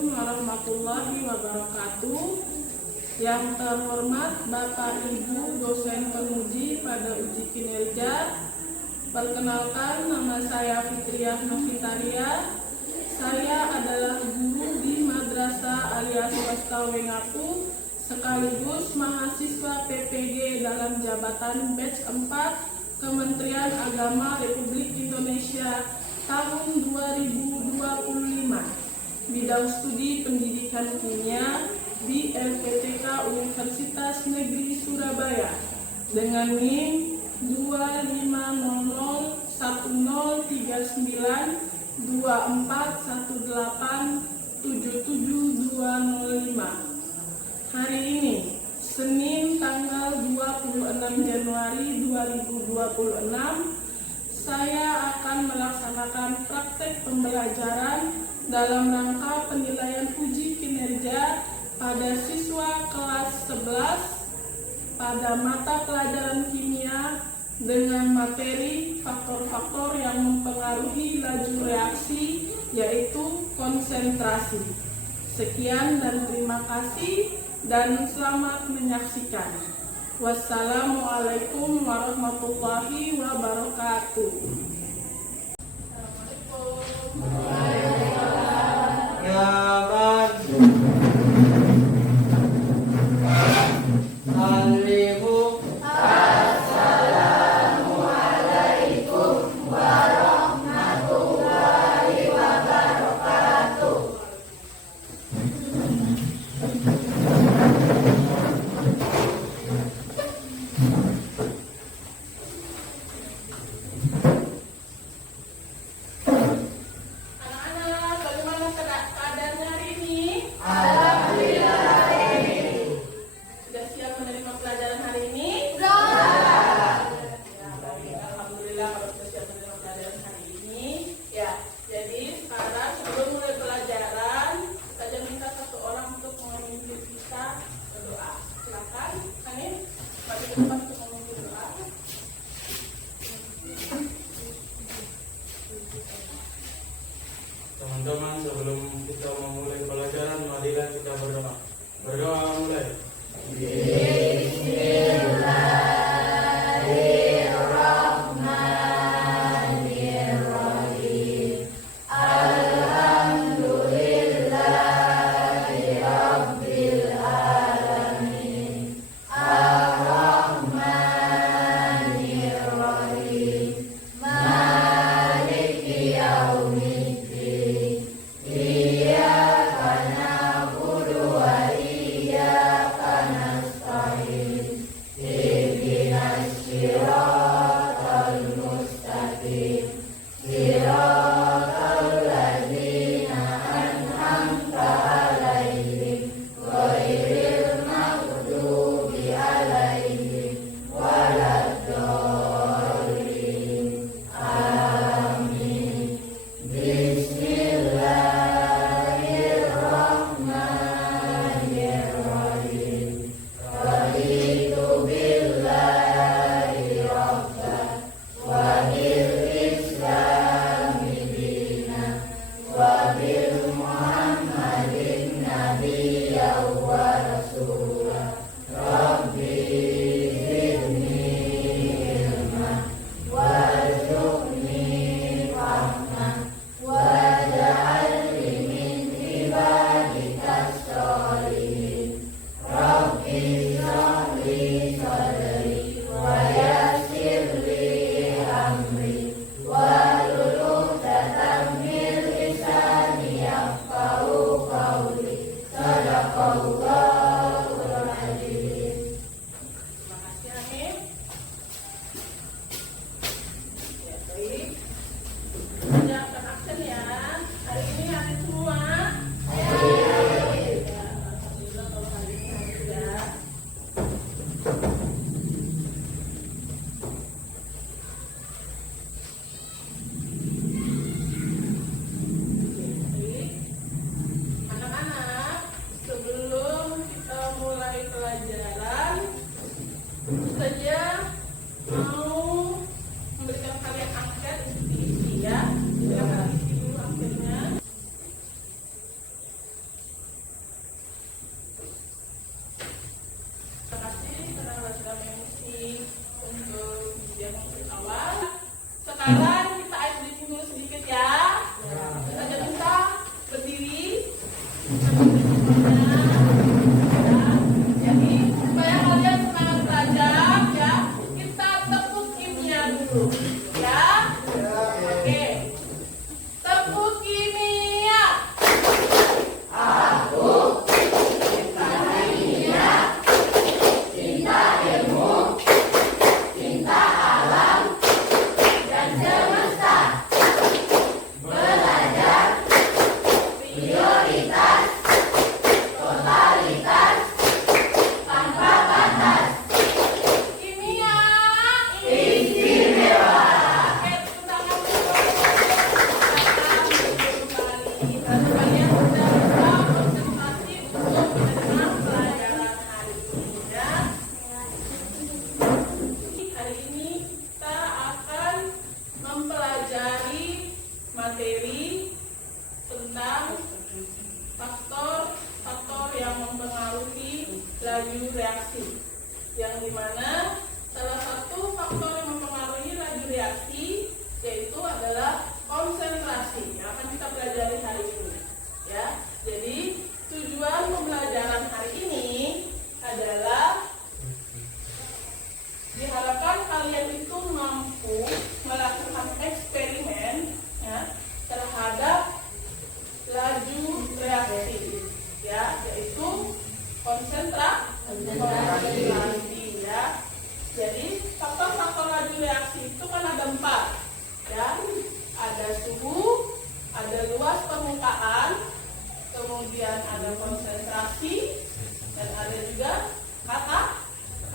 Assalamualaikum warahmatullahi wabarakatuh. Yang terhormat Bapak Ibu dosen penguji pada uji kinerja, perkenalkan nama saya Fitriah Novitaria. Saya adalah guru di Madrasah Alia Swasta Wengapu sekaligus mahasiswa PPG dalam jabatan batch 4 Kementerian Agama Republik Indonesia tahun 2025. Bidang studi pendidikan kimia di LPTK Universitas Negeri Surabaya dengan NIM 2501031877205. Hari ini, Senin tanggal 26 Januari 2026, saya akan melaksanakan praktek pembelajaran dalam rangka penilaian uji kinerja pada siswa kelas 11 pada mata pelajaran kimia dengan materi faktor-faktor yang mempengaruhi laju reaksi, yaitu konsentrasi. Sekian dan terima kasih dan selamat menyaksikan. Wassalamualaikum warahmatullahi wabarakatuh. Sekarang kita icing dulu sedikit ya. Ustazah minta berdiri. Jadi supaya kalian semangat belajar ya, kita tepuk kimia dulu ya. Oke. Tepuk kimia. Kimia istimewa. Oke, tepuk tangan dulu. Kalian sudah bisa konsentrasi untuk menerima pelajaran hari ini ya. Hari ini kita akan mempelajari materi tentang faktor-faktor yang mempengaruhi laju reaksi, yang dimana salah satu faktor yang mempengaruhi laju reaksi yaitu adalah konsentrasi yang akan kita pelajari hari ini ya. Jadi tujuan pembelajaran hari ini adalah diharapkan kalian itu mampu melakukan eksperimen ya, terhadap laju reaksi ya, yaitu konsentrasi ya. Jadi faktor-faktor laju reaksi itu kan ada 4 ya. Ada suhu, ada luas permukaan, kemudian ada konsentrasi, dan ada juga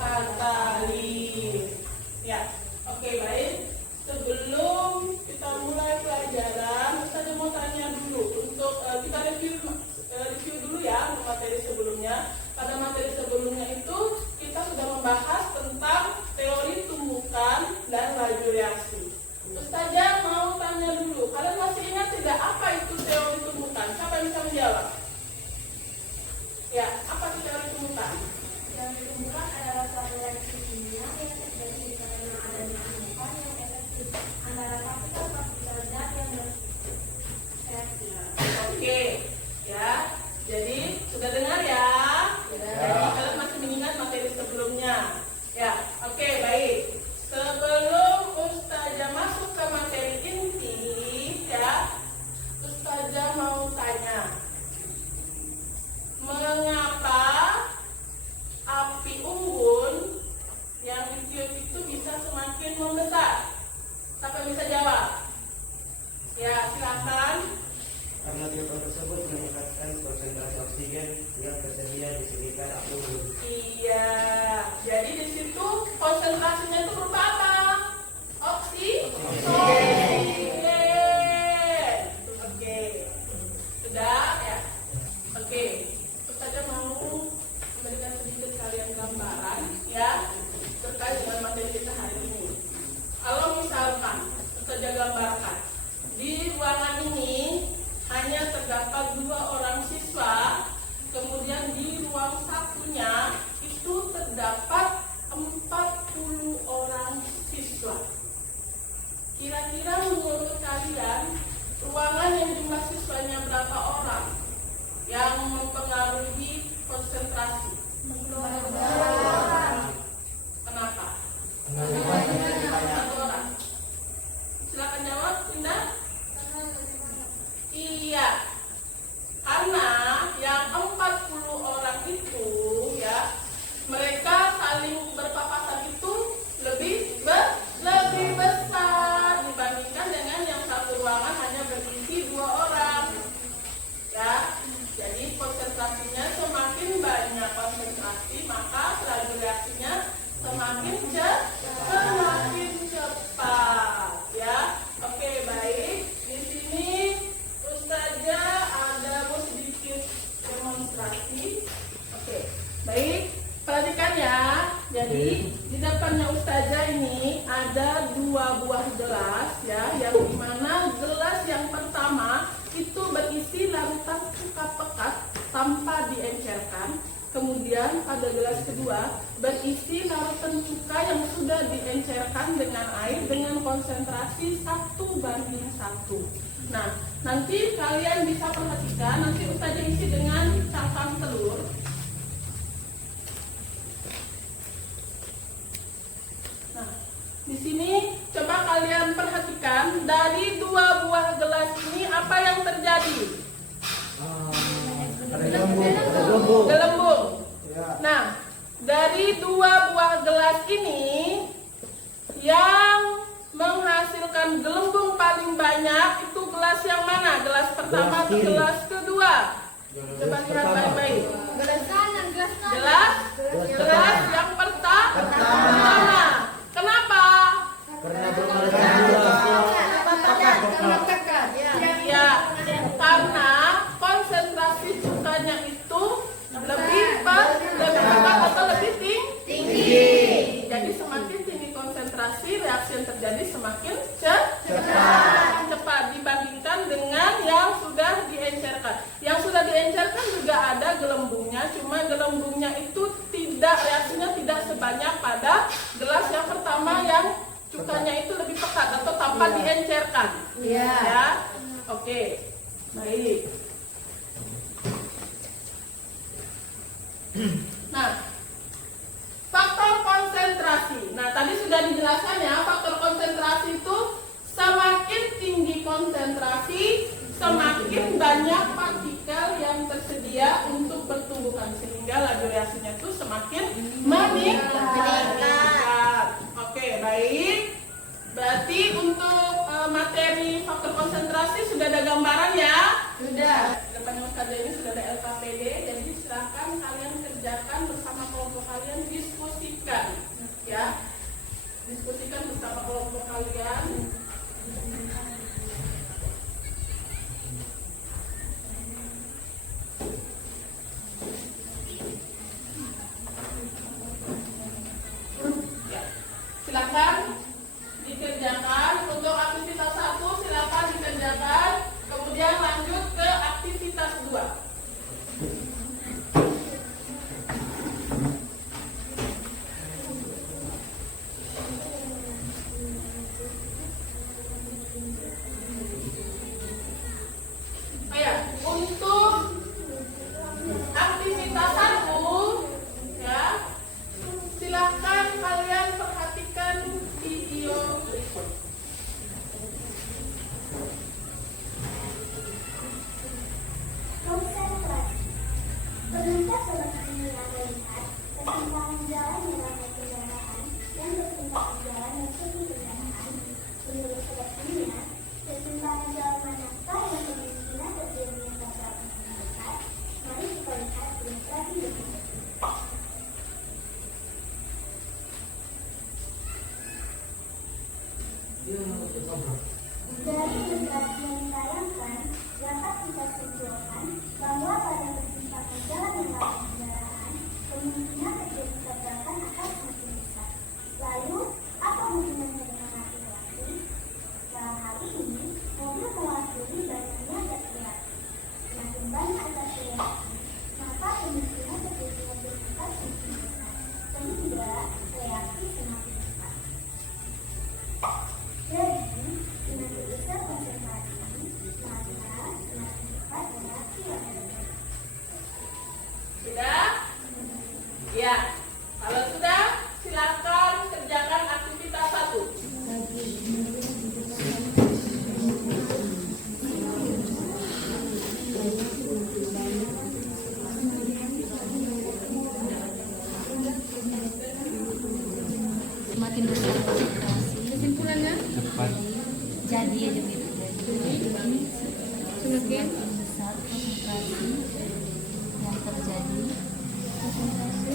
katalis ya. Oke, baik. Sebelum kita mulai pelajaran, saya mau tanya dulu untuk kita review dulu ya materi sebelumnya. Pada materi sebelumnya itu kita sudah membahas tentang teori tumbukan dan laju reaksi. Ustazah mau tanya dulu, kalian masih ingat tidak apa itu teori tumbukan? Siapa yang bisa menjawab? Ya, apa itu teori tumbukan? Teori tumbukan adalah suatu reaksi kimia yang terjadi karena adanya tumbukan yang efektif antara partikel-partikel zat yang bereaksi. Oke, ya. Jadi sudah dengar ya? Jadi kalian masih mengingat materi sebelumnya. Ya, oke, baik. Sebelum Ustazah masuk ke materi inti, ya, Ustazah mau tanya, mengapa api unggun yang ditiup itu bisa semakin membesar? Siapa yang bisa jawab? Ya, silakan. Karena tiupan tersebut meningkatkan konsentrasi oksigen yang tersedia di sekitar api unggun. Iya, jadi di situ konsentrasinya itu berupa apa? Oksigen. Oke, sudah ya. Oke, Ustazah mau memberikan sedikit kalian gambaran ya terkait dengan materi kita hari ini. Kalau misalkan Ustazah gambarkan di ruangan ini hanya terdapat 2 orang siswa, kemudian di ruang satunya itu terdapat 40 orang siswa. Kira-kira menurut kalian ruangan yang jumlah siswanya berapa orang yang mempengaruhi konsentrasi? 12 orang. Kenapa? 1 orang. Silakan jawab, Linda. Iya, karena yang 40 orang itu ya, mereka saling berpapasan itu lebih besar dibandingkan dengan yang satu ruangan hanya berisi 2 orang ya. Jadi konsentrasinya semakin banyak konsentrasi, maka laju reaksinya semakin cepat ya. Oke, baik. Di sini Ustazah ada mau sedikit demonstrasi. Oke, baik. Perhatikan ya. Jadi di depannya Ustazah ini ada 2 buah gelas ya, yang dimana gelas yang pertama itu berisi larutan cuka pekat tanpa diencerkan. Kemudian pada gelas kedua berisi larutan cuka yang sudah diencerkan dengan air dengan konsentrasi 1:1. Nah, nanti kalian bisa perhatikan, nanti Ustazah isi dengan cangkang telur. Nah, di sini coba kalian perhatikan, dari 2 buah gelas ini apa yang terjadi? Gelembung. Nah, dari 2 buah gelas ini yang menghasilkan gelembung paling banyak itu gelas yang mana? Gelas pertama atau gelas kedua? Coba lihat baik-baik. Gelas kanan. Gelas yang pertama. Kenapa? Karena belum ada Tekan. Ya, karena konsentrasi cukanya itu lebih cepat atau lebih tinggi. Jadi semakin tinggi konsentrasi, reaksi yang terjadi semakin cepat dibandingkan dengan yang sudah diencerkan. Yang sudah diencerkan juga ada gelembungnya, cuma gelembungnya itu reaksinya tidak sebanyak pada gelas yang pertama yang cukanya itu lebih pekat atau tanpa diencerkan. Ya, oke, baik. Nah, faktor konsentrasi. Nah, tadi sudah dijelaskan ya, faktor konsentrasi itu semakin tinggi konsentrasi, semakin banyak partikel yang tersedia untuk bertumbuhan, sehingga laju reaksinya itu semakin meningkat. Oke, baik. Berarti untuk materi faktor konsentrasi sudah ada gambaran ya? Sudah. Depannya Ustazah ini sudah ada LKPD, jadi silakan kalian kerjakan bersama kelompok kalian, diskusikan ya. Diskusikan bersama kelompok kalian. Ya. Silakan dikerjakan. Untuk aktivitas 1 silakan dikerjakan, kemudian lanjut ke aktivitas 2. Untuk aktivitas 1 ya, silakan kalian perhatikan video berikut. Konsentrasi. Pernahkah sobat kimia melihat persimpangan jalan yang ramai kendaraan dan persimpangan jalan yang sepi kendaraan? Menurut sobat kimia, persimpangan jalan manakah yang kemungkinan terjadinya tabrakan yang besar? Mari kita lihat ilustrasi berikut. Dari ilustrasi yang ditayangkan, dapat kita simpulkan bahwa pada persimpangan jalan yang ramai kendaraan, kemungkinan terjadi tabrakan akan semakin besar. Lalu, apa hubungannya dengan akumulasi? Dalam hal ini, mobil mewakili banyaknya gas reaksi. Semakin banyak gas reaksi, maka kemungkinan terjadi mobil akan semakin besar, sehingga reaksi semakin cepat. Jadi, semakin besar konsentrasi, maka semakin cepat reaksi yang terjadi. Sudah? Ya. Kalau sudah, silakan kerjakan aktivitas 1. Semakin besar konsentrasi, kesimpulannya cepat jadi ya begitu. Semakin besar konsentrasi yang terjadi, konsentrasi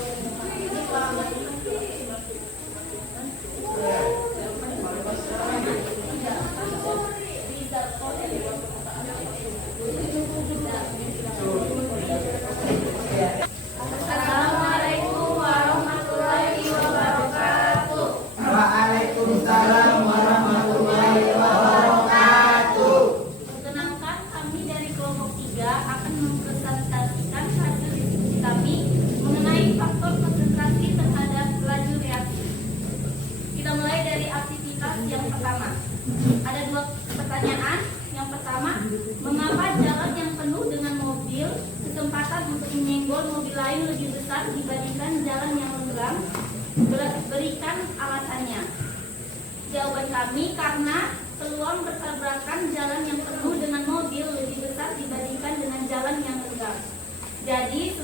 Assalamualaikum warahmatullahi wabarakatuh. Waalaikumsalam warahmatullahi wabarakatuh. Perkenalkan, kami dari kelompok 3 akan mempresentasikan hasil diskusi kami mengenai faktor konsentrasi terhadap laju reaksi. Kita mulai dari aktivitas yang pertama. Ada 2 pertanyaan. Yang pertama, mengapa jalan yang penuh dengan mobil kesempatan untuk menyenggol mobil lain lebih besar dibandingkan jalan yang lenggang? Berikan alasannya. Jawaban kami, karena peluang bertabrakan jalan yang penuh dengan mobil lebih besar dibandingkan dengan jalan yang lenggang. Jadi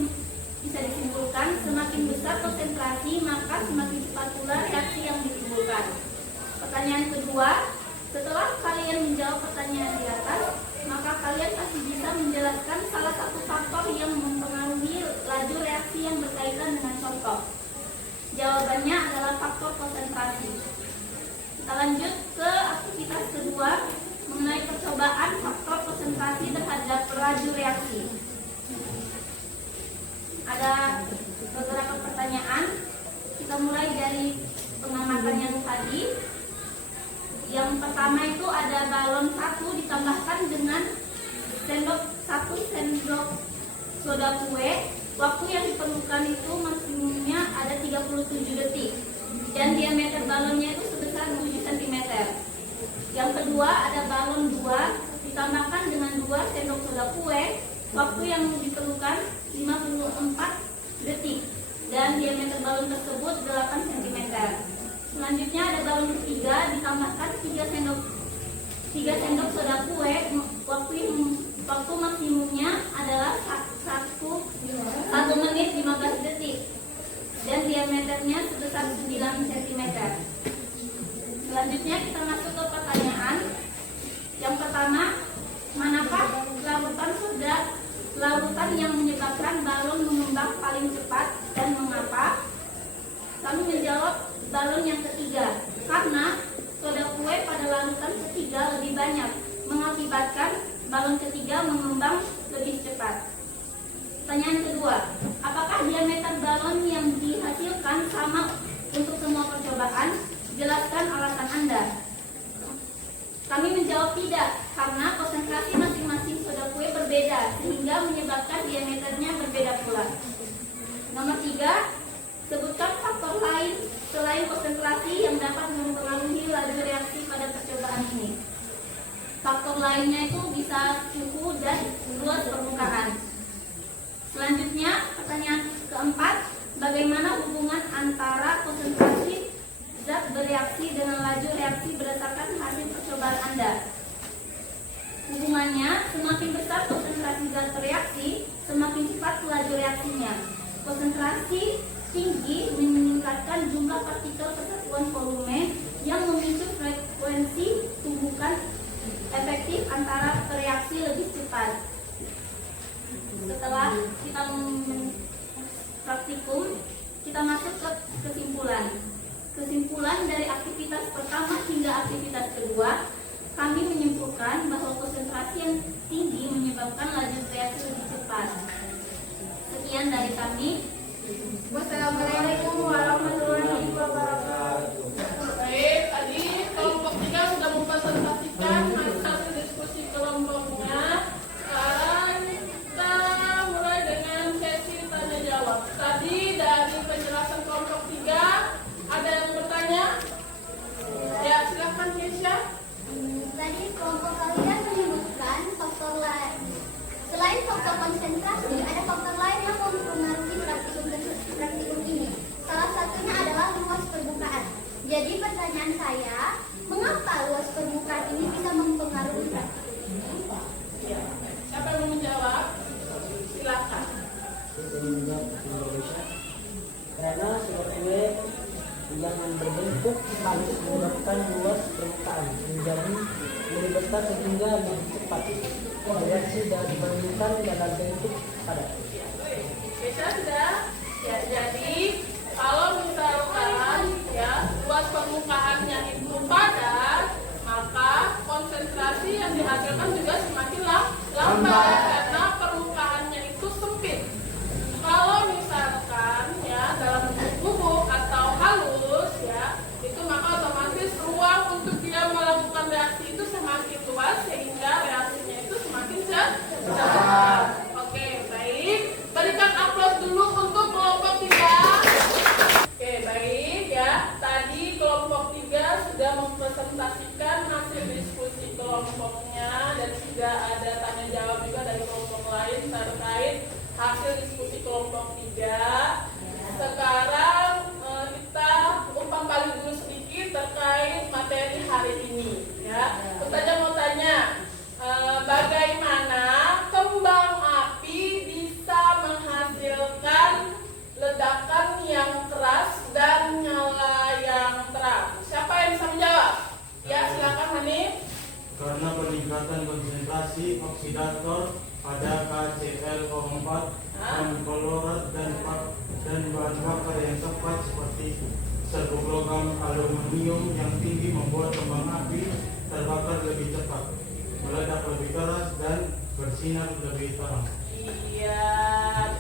bisa disimpulkan, semakin besar konsentrasi maka semakin cepat pula reaksi yang ditimbulkan. Pertanyaan kedua, setelah kalian menjawab pertanyaan di atas, maka kalian pasti bisa menjelaskan salah satu faktor yang mempengaruhi laju reaksi yang berkaitan dengan contoh. Jawabannya adalah faktor konsentrasi. Kita lanjut ke aktivitas kedua mengenai percobaan faktor konsentrasi terhadap laju reaksi. Ada beberapa pertanyaan. Kita mulai dari pengamatan yang tadi. Yang pertama itu ada balon 1 ditambahkan dengan 1 sendok soda kue. Waktu yang diperlukan itu maksimumnya ada 37 detik. Dan diameter balonnya itu sebesar 7 cm. Yang kedua ada balon 2 ditambahkan dengan 2 sendok soda kue. Waktu yang diperlukan 54 detik. Dan diameter balon tersebut 8 cm. Selanjutnya ada balon ketiga ditambahkan 3 sendok soda kue. Waktu maksimumnya adalah 1 menit 15 detik dan diameternya sebesar 9 cm. Selanjutnya kita masuk ke pertanyaan. Yang pertama, manakah larutan yang menyebabkan balon mengembang paling cepat dan mengapa? Kami menjawab balon yang ketiga, karena soda kue pada larutan ketiga lebih banyak, mengakibatkan balon ketiga mengembang lebih cepat. Pertanyaan kedua, apakah diameter balon yang dihasilkan sama untuk semua percobaan? Jelaskan alasan Anda. Kami menjawab tidak, karena konsentrasi masing-masing soda kue berbeda, sehingga menyebabkan diameternya berbeda pula. Nomor 3, sebutkan faktor lain selain konsentrasi yang dapat mempengaruhi laju reaksi pada percobaan ini. Faktor lainnya itu bisa suhu dan luas permukaan. Selanjutnya, pertanyaan keempat, bagaimana hubungan antara konsentrasi zat bereaksi dengan laju reaksi berdasarkan hasil percobaan Anda? Hubungannya, semakin besar konsentrasi zat bereaksi, semakin cepat laju reaksinya. Konsentrasi tinggi meningkatkan jumlah partikel persatuan volume yang memicu frekuensi tumbukan efektif antara reaksi lebih cepat. Setelah kita praktikum, kita masuk ke kesimpulan. Kesimpulan dari aktivitas pertama hingga aktivitas kedua, kami menyimpulkan bahwa konsentrasi yang tinggi menyebabkan laju reaksi lebih cepat. Sekian dari kami. Wassalamualaikum warahmatullahi wabarakatuh. Baik, tadi kelompok 3 sudah mempresentasikan hasil diskusi kelompoknya. Sekarang kita mulai dengan sesi tanya jawab. Tadi dari penjelasan kelompok 3 ada yang bertanya? Ya, silakan Keisha. Tadi kelompok kalian menyebutkan faktor lain. Selain faktor konsentrasi, ada faktor lain yang mempengaruhi praktikum ini. Salah satunya adalah luas permukaan. Jadi pertanyaan saya, mengapa luas permukaan ini bisa mempengaruhi praktikum ini? Ya. Siapa yang mau menjawab? Silakan. Karena soda kue yang berbentuk halus menyebabkan luas permukaan menjadi lebih besar sehingga lebih cepat bereaksi dibandingkan dalam bentuk padat. Keisha sudah? Ya, jadi hasil diskusi kelompok 3. Sekarang kita umpang kali dulu sedikit terkait materi hari ini ya. Ustazah mau tanya, bagaimana kembang api bisa menghasilkan ledakan yang keras dan nyala yang terang? Siapa yang bisa menjawab? Ya, silakan Hanif. Karena peningkatan konsentrasi oksidator pada KClO4 dan klorat dan bahan bakar yang tepat seperti serbuk logam aluminium yang tinggi membuat kembang api terbakar lebih cepat, meledak lebih keras dan bersinar lebih terang. Iya,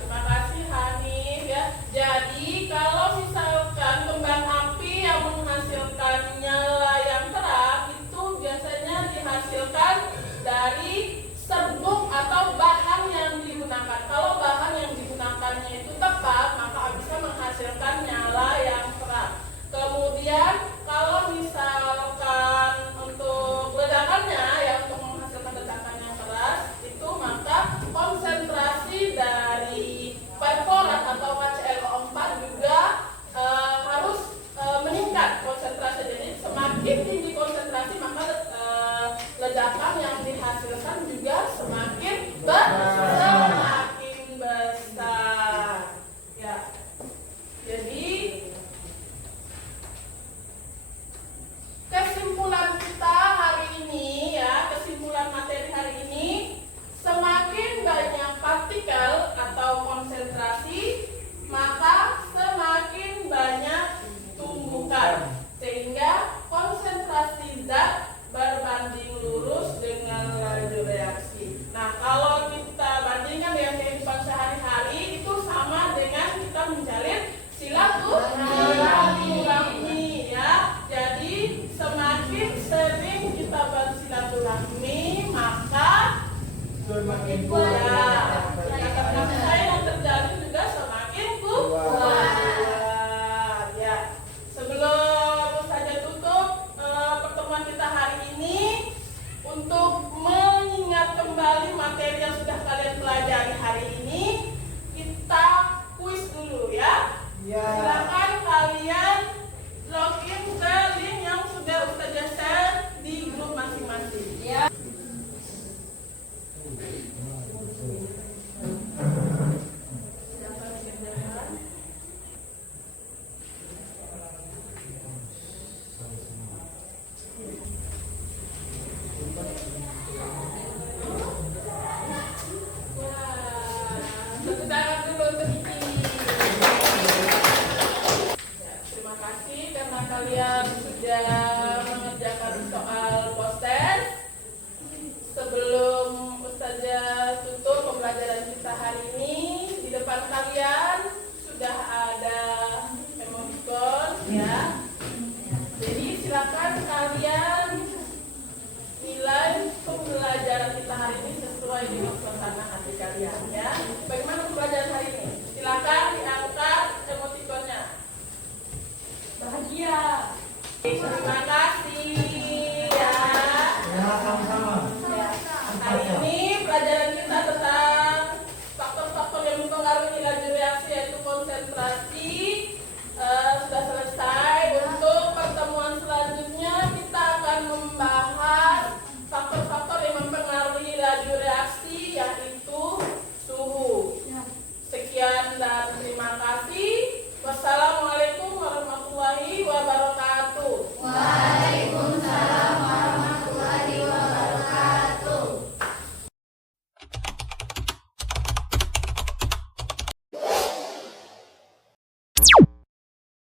terima kasih Hanif ya. Jadi kalau misalkan kembang api yang menghasilkan nyala yang terang itu biasanya dihasilkan dari serbuk atau bahan yang digunakan. Kalau bahan yang digunakannya itu tepat, maka bisa menghasilkan nyala yang terang. Kemudian kalau misalkan untuk ledakannya ya, untuk menghasilkan ledakan yang keras itu, maka konsentrasi dari perforat atau KClO4 juga harus meningkat konsentrasi. Jadi semakin tinggi konsentrasi, maka ledakan yang dihasilkan juga semakin besar. Ya. Jadi kesimpulan kita hari ini ya, kesimpulan materi hari ini, semakin banyak partikel atau konsentrasi, maka semakin banyak tumbukan, sehingga konsentrasi zat berbanding lurus dengan laju reaksi. Nah, kalau kita bandingkan dengan kehidupan sehari-hari, itu sama dengan kita menjalin silaturahmi ya. Jadi semakin sering kita bersilaturahmi, maka semakin kuat. Kasih sayang yang terjalin juga semakin kuat. Ya. Sebelum saja tutup pertemuan kita hari ini, untuk mengingat kembali materi yang sudah kalian pelajari hari ini, kita kuis dulu ya. Silakan kalian login ke link yang sudah Ustazah share di grup masing-masing. Ya. Kalian sudah mengerjakan soal poster. Sebelum Ustazah tutup pembelajaran kita hari ini, di depan kalian sudah ada emoticon ya. Jadi silakan kalian nilai pembelajaran kita hari ini sesuai dengan suasana hati kalian ya. Bagaimana pembelajaran hari ini? Silakan diangkat emoticonnya. Bahagia. Terima kasih ya. Ya, sama-sama. Ya. Hari ini pelajaran kita tentang faktor-faktor yang mempengaruhi laju reaksi, yaitu konsentrasi, sudah selesai. Untuk pertemuan selanjutnya kita akan membahas faktor-faktor yang mempengaruhi laju reaksi, yaitu suhu. Sekian dan terima kasih. Wassalamualaikum warahmatullahi wabarakatuh. Waalaikumsalam warahmatullahi wabarakatuh.